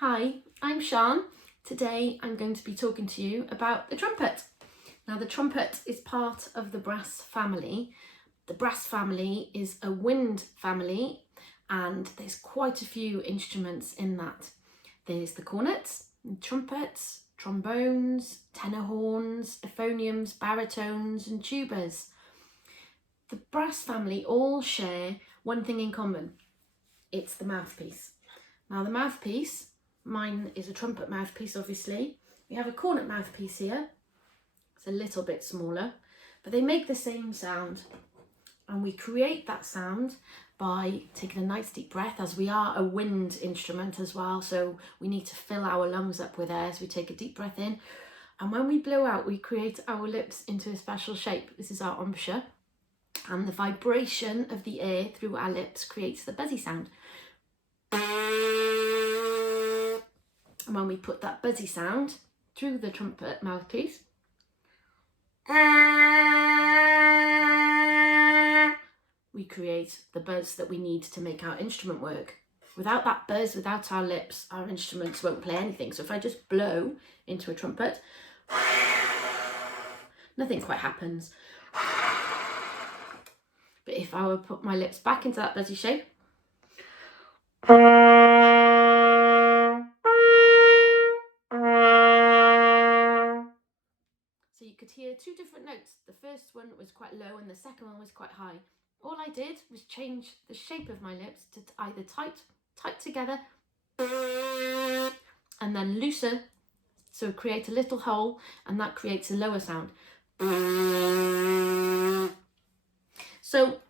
Hi, I'm Sian. Today I'm going to be talking to you about the trumpet. Now the trumpet is part of the brass family. The brass family is a wind family and there's quite a few instruments in that. There's the cornets, trumpets, trombones, tenor horns, euphoniums, baritones and tubas. The brass family all share one thing in common. It's the mouthpiece. Now the mouthpiece, mine is a trumpet mouthpiece obviously. We have a cornet mouthpiece here. It's a little bit smaller, but they make the same sound. And we create that sound by taking a nice deep breath, as we are a wind instrument as well. So we need to fill our lungs up with air. So we take a deep breath in. And when we blow out, we create our lips into a special shape. This is our embouchure. And the vibration of the air through our lips creates the buzzy sound. And when we put that buzzy sound through the trumpet mouthpiece, we create the buzz that we need to make our instrument work. Without that buzz, without our lips, our instruments won't play anything. So if I just blow into a trumpet, nothing quite happens. But if I would put my lips back into that buzzy shape, so you could hear two different notes. The first one was quite low and the second one was quite high. All I did was change the shape of my lips to either tight together, and then looser, so create a little hole, and that creates a lower sound. So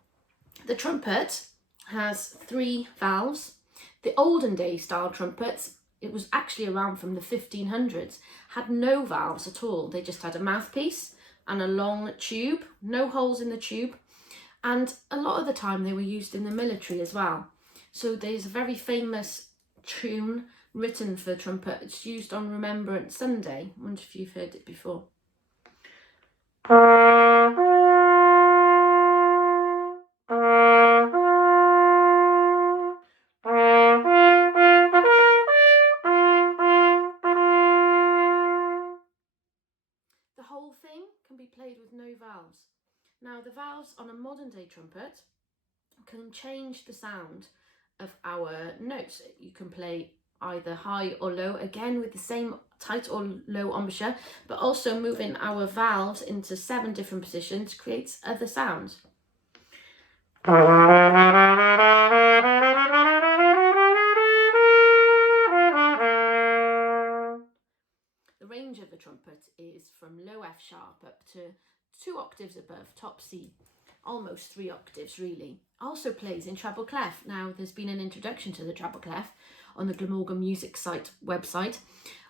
the trumpet has 3 valves. The olden day style trumpets, it was actually around from the 1500s, had no valves at all. They just had a mouthpiece and a long tube, no holes in the tube. And a lot of the time they were used in the military as well. So there's a very famous tune written for trumpet. It's used on Remembrance Sunday. I wonder if you've heard it before. The whole thing can be played with no valves. Now the valves on a modern day trumpet can change the sound of our notes. You can play either high or low, again with the same tight or low embouchure, but also moving our valves into 7 different positions creates other sounds. The range of the trumpet is from low F sharp up to 2 octaves above top C, almost 3 octaves really. Also plays in treble clef. Now there's been an introduction to the treble clef on the Glamorgan Music site website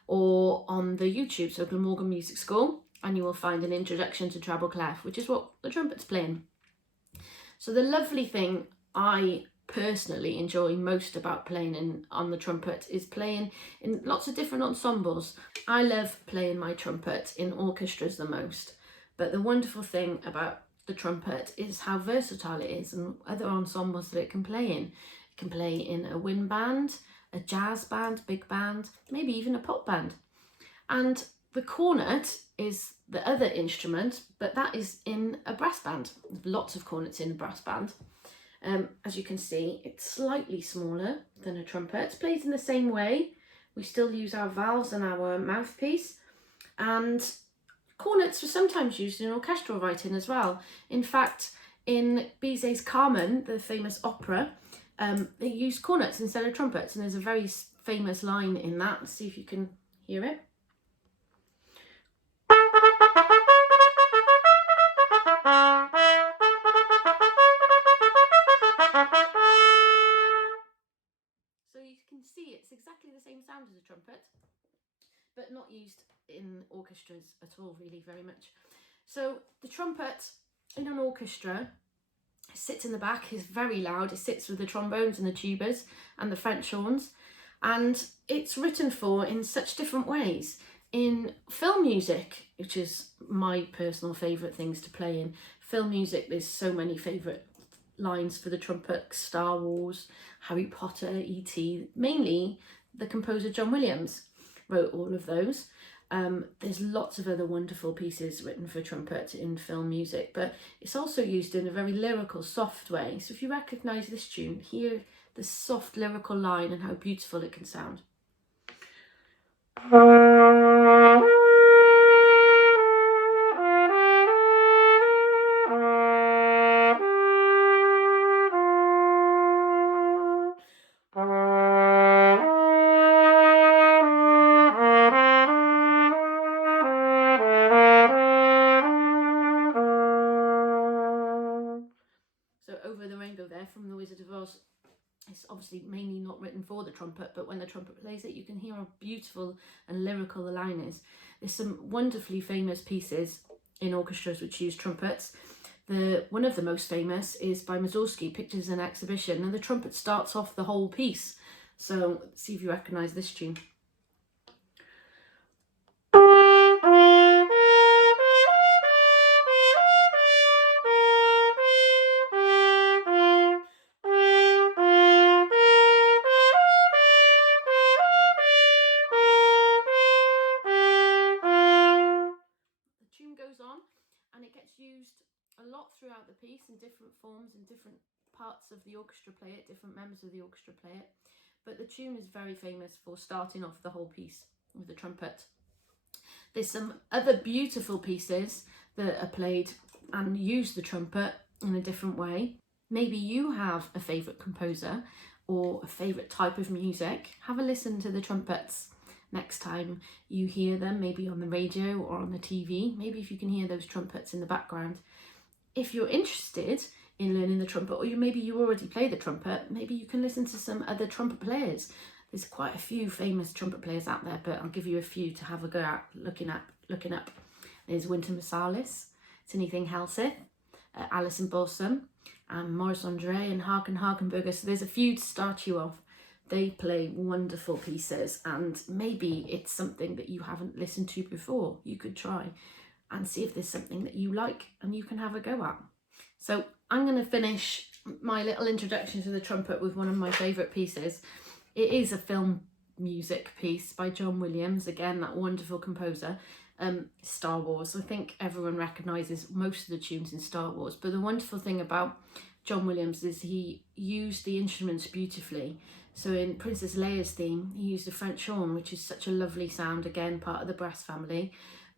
or on the YouTube, so Glamorgan Music School, and you will find an introduction to treble clef, which is what the trumpet's playing. So the lovely thing I personally enjoy most about playing on the trumpet is playing in lots of different ensembles. I love playing my trumpet in orchestras the most, but the wonderful thing about the trumpet is how versatile it is and other ensembles that it can play in. It can play in a wind band, a jazz band, big band, maybe even a pop band. And the cornet is the other instrument, but that is in a brass band. There's lots of cornets in a brass band. As you can see, it's slightly smaller than a trumpet. It plays in the same way. We still use our valves and our mouthpiece. And cornets were sometimes used in orchestral writing as well. In fact, in Bizet's Carmen, the famous opera, they used cornets instead of trumpets, and there's a very famous line in that. Let's see if you can hear it. So you can see it's exactly the same sound as a trumpet, but not used in orchestras at all, really, very much. So the trumpet in an orchestra sits in the back, is very loud. It sits with the trombones and the tubas and the French horns, and it's written for in such different ways. In film music, which is my personal favourite things to play in, film music, there's so many favourite lines for the trumpet: Star Wars, Harry Potter, E.T., mainly the composer John Williams wrote all of those. There's lots of other wonderful pieces written for trumpet in film music, but it's also used in a very lyrical, soft way. So if you recognise this tune, hear the soft lyrical line and how beautiful it can sound. So Over the Rainbow there from The Wizard of Oz. It's obviously mainly not written for the trumpet, but when the trumpet plays it, you can hear how beautiful and lyrical the line is. There's some wonderfully famous pieces in orchestras which use trumpets. One of the most famous is by Mussorgsky, Pictures in Exhibition, and the trumpet starts off the whole piece. So see if you recognise this tune. And it gets used a lot throughout the piece in different forms, and different parts of the orchestra play it, different members of the orchestra play it. But the tune is very famous for starting off the whole piece with the trumpet. There's some other beautiful pieces that are played and use the trumpet in a different way. Maybe you have a favourite composer or a favourite type of music. Have a listen to the trumpets next time you hear them, maybe on the radio or on the TV. Maybe if you can hear those trumpets in the background. If you're interested in learning the trumpet, or maybe you already play the trumpet, maybe you can listen to some other trumpet players. There's quite a few famous trumpet players out there, but I'll give you a few to have a go at looking up. There's Wynton Marsalis, Tinny Helseth, Alison Balsam, and Maurice Andre and Hakan Hakenberger. So there's a few to start you off. They play wonderful pieces, and maybe it's something that you haven't listened to before. You could try and see if there's something that you like and you can have a go at. So I'm going to finish my little introduction to the trumpet with one of my favourite pieces. It is a film music piece by John Williams, again, that wonderful composer. Star Wars. I think everyone recognises most of the tunes in Star Wars, but the wonderful thing about John Williams is he used the instruments beautifully. So in Princess Leia's theme, he used a French horn, which is such a lovely sound, again, part of the brass family.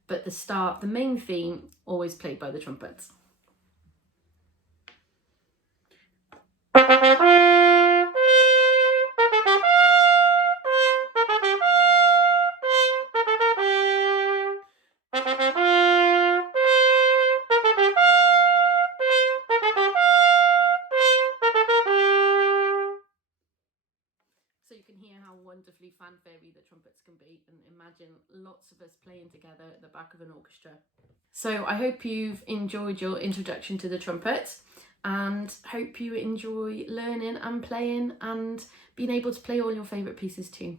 But the main theme, always played by the trumpets. So you can hear how wonderfully fanfare-y the trumpets can be, and imagine lots of us playing together at the back of an orchestra. So I hope you've enjoyed your introduction to the trumpet, and hope you enjoy learning and playing and being able to play all your favourite pieces too.